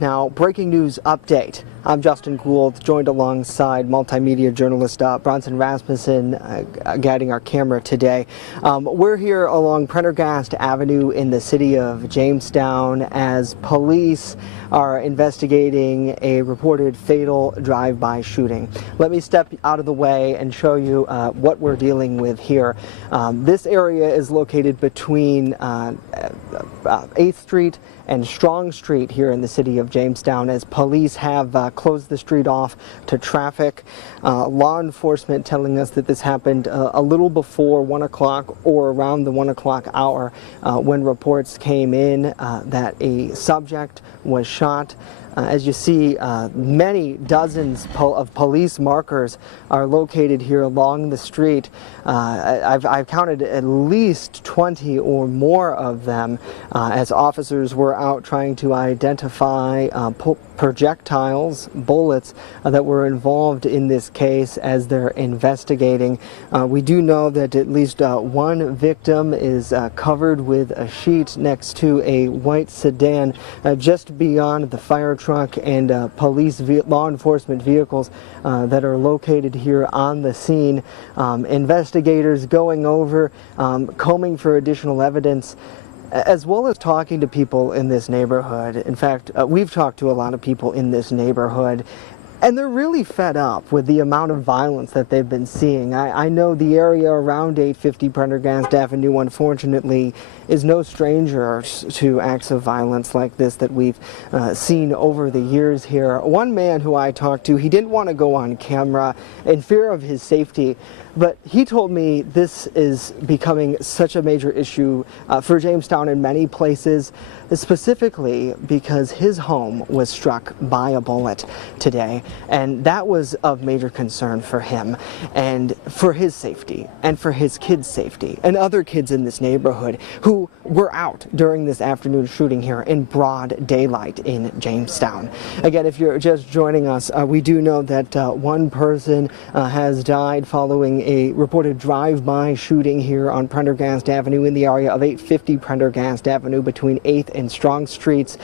Now, breaking news update. I'm Justin Gould, joined alongside multimedia journalist Bronson Rasmussen, guiding our camera today. We're here along Prendergast Avenue in the city of Jamestown as police are investigating a reported fatal drive-by shooting. Let me step out of the way and show you what we're dealing with here. This area is located between 8th Street and Strong Street here in the city of Jamestown, as police have closed the street off to traffic. Law enforcement telling us that this happened a little before 1 o'clock or around the 1 o'clock hour when reports came in that a subject was shot. As you see, many dozens of police markers are located here along the street. I've counted at least 20 or more of them as officers were out trying to identify projectiles, bullets that were involved in this case as they're investigating. We do know that at least one victim is covered with a sheet next to a white sedan just beyond the fire truck and police law enforcement vehicles that are located here on the scene. Investigators going over, combing for additional evidence, as well as talking to people in this neighborhood. In fact, we've talked to a lot of people in this neighborhood, and they're really fed up with the amount of violence that they've been seeing. I know the area around 850 Prendergast Avenue, unfortunately, is no stranger to acts of violence like this that we've seen over the years here. One man who I talked to, he didn't want to go on camera in fear of his safety, but he told me this is becoming such a major issue for Jamestown in many places, specifically because his home was struck by a bullet today, and that was of major concern for him and for his safety and for his kids' safety and other kids in this neighborhood who were out during this afternoon shooting here in broad daylight in Jamestown. Again, if you're just joining us, we do know that one person has died following a reported drive-by shooting here on Prendergast Avenue in the area of 850 Prendergast Avenue between 8th and Strong Streets.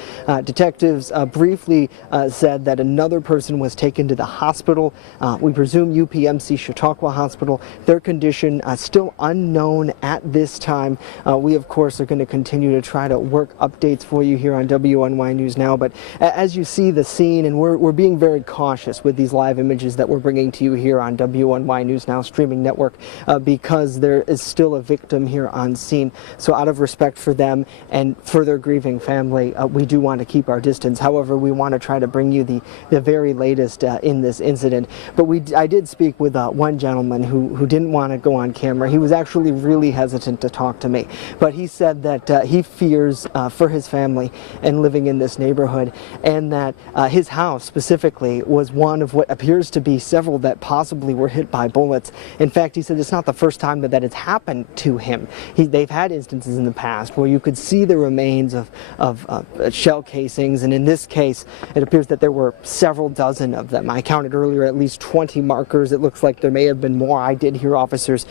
Detectives briefly said that another person was taken to the hospital. We presume UPMC Chautauqua Hospital. Their condition still unknown at this time. We, of course, are going to continue to try to work updates for you here on WNY News Now. But as you see the scene, and we're being very cautious with these live images that we're bringing to you here on WNY News Now streaming network because there is still a victim here on scene. So out of respect for them and for their grieving family, we do want to keep our distance. However, we want to try to bring you the very latest in this incident. But I did speak with one gentleman who didn't want to go on camera. He was actually really hesitant to talk to me, but he said that he fears for his family and living in this neighborhood, and that his house specifically was one of what appears to be several that possibly were hit by bullets. In fact, he said it's not the first time that it's happened to him. They've had instances in the past where you could see the remains of shell casings, and in this case it appears that there were several dozen of them. I counted earlier at least 20 markers. It looks like there may have been more. I did hear officers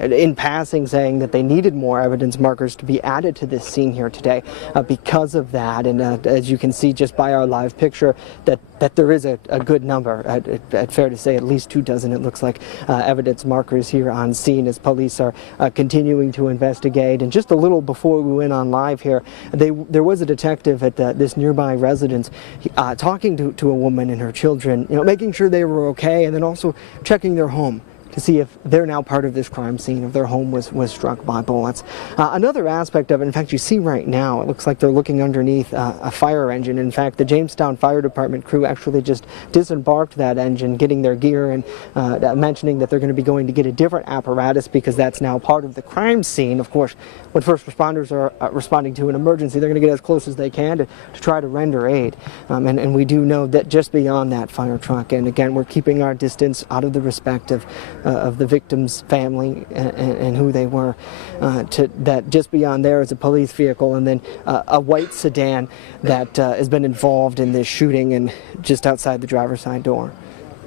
in passing saying that they needed more evidence markers to be added to this scene here today because of that, and as you can see just by our live picture that there is a good number, fair to say at least 24, it looks like, evidence markers here on scene as police are continuing to investigate. And just a little before we went on live here, there was a detective at this nearby residence talking to a woman and her children, making sure they were okay, and then also checking their home to see if they're now part of this crime scene, if their home was struck by bullets. Another aspect of it, in fact, you see right now, it looks like they're looking underneath a fire engine. In fact, the Jamestown Fire Department crew actually just disembarked that engine, getting their gear, and mentioning that they're going to be going to get a different apparatus because that's now part of the crime scene. Of course, when first responders are responding to an emergency, they're going to get as close as they can to try to render aid. And we do know that just beyond that fire truck, and again, we're keeping our distance out of the respect of the victim's family and who they were, that just beyond there is a police vehicle, and then a white sedan that has been involved in this shooting, and just outside the driver's side door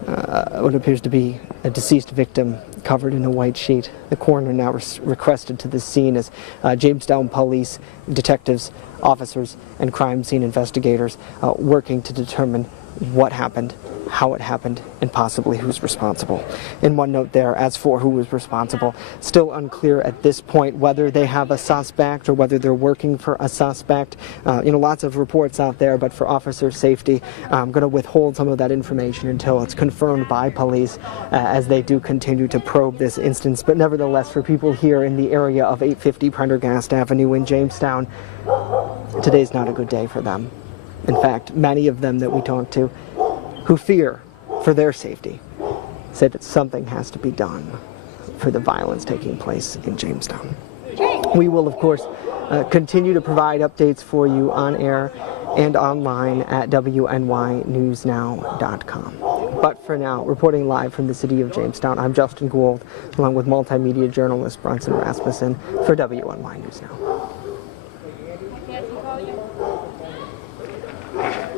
what appears to be a deceased victim covered in a white sheet. The coroner now requested to the scene as Jamestown police, detectives, officers, and crime scene investigators working to determine what happened, how it happened, and possibly who's responsible. In one note there, as for who was responsible, still unclear at this point whether they have a suspect or whether they're working for a suspect. Lots of reports out there, but for officer safety, I'm going to withhold some of that information until it's confirmed by police as they do continue to probe this instance. But nevertheless, for people here in the area of 850 Prendergast Avenue in Jamestown, today's not a good day for them. In fact, many of them that we talked to who fear for their safety said that something has to be done for the violence taking place in Jamestown. We will, of course, continue to provide updates for you on air and online at WNYNewsNow.com. But for now, reporting live from the city of Jamestown, I'm Justin Gould, along with multimedia journalist Bronson Rasmussen for WNY News Now.